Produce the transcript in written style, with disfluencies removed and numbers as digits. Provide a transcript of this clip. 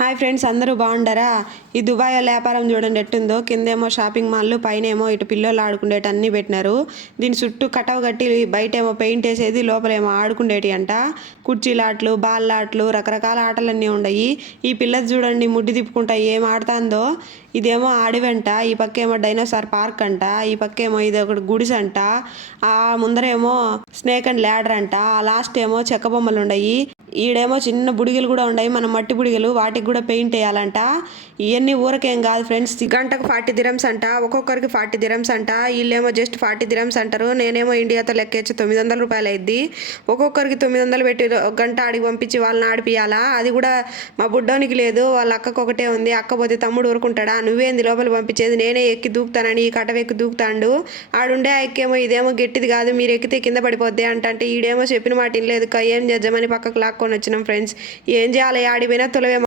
Hi friends, అందరూ బాగుండారా? ఈ Dubai వ్యాపారం చూడండి ఎట్టుందో. కిందేమో షాపింగ్ మాల్, పైనేమో ఇటు పిల్లలు ఆడుకునేటి అన్నీ పెట్టినారు. దీని చుట్టూ కటవ కట్టి బయటేమో పెయింట్ వేసేది, లోపలేమో ఆడుకునేటి అంట. కుర్చీలాట్లు, బాల్లాట్లు, రకరకాల ఆటలన్నీ ఉన్నాయి. ఈ పిల్లది చూడండి ముడ్డి తిప్పుకుంటా ఏం ఆడుతుందో. ఇదేమో ఆడివంట, ఈ పక్కేమో డైనోసార్ పార్క్ అంట, ఈ పక్కేమో ఇది ఒకటి గుడిసె అంట, ఆ ముందరేమో స్నేక్ అండ్ ల్యాడర్ అంట, ఆ లాస్ట్ ఏమో చెక్క బొమ్మలు ఉన్నాయి. ఈడేమో చిన్న బుడిగలు కూడా ఉన్నాయి, మన మట్టి బుడిగలు, వాటికి కూడా పెయింట్ వేయాలంట. ఇవన్నీ ఊరకేం కాదు ఫ్రెండ్స్, గంటకు 40 dirhams అంట, ఒక్కొక్కరికి 40 dirhams అంట. వీళ్ళేమో జస్ట్ 40 dirhams అంటారు. నేనేమో ఇండియాతో లెక్కేసి 900 రూపాయలు అయింది. ఒక్కొక్కరికి 900 పెట్టి ఒక గంట ఆడికి పంపించి వాళ్ళని ఆడిపియాలా? అది కూడా మా బుడ్డోనికి లేదు, వాళ్ళ అక్కకు ఒకటే ఉంది. అక్క పోతే తమ్ముడు ఊరుకుంటాడా? నువ్వేంది లోపల పంపించేది? నేనే ఎక్కి దూకుతానని ఈ కటవెక్కి దూకుతాండు. ఆడుండే ఆ ఎక్కేమో ఇదేమో గట్టిది కాదు, మీరు ఎక్కితే కింద పడిపోద్ది అంటే ఈడేమో చెప్పిన మాట లేదు. ఏం చేద్దామని పక్కకు లాక్కొని వచ్చినాం ఫ్రెండ్స్. ఏం చేయాలి? ఆడిపోయినా తొలవే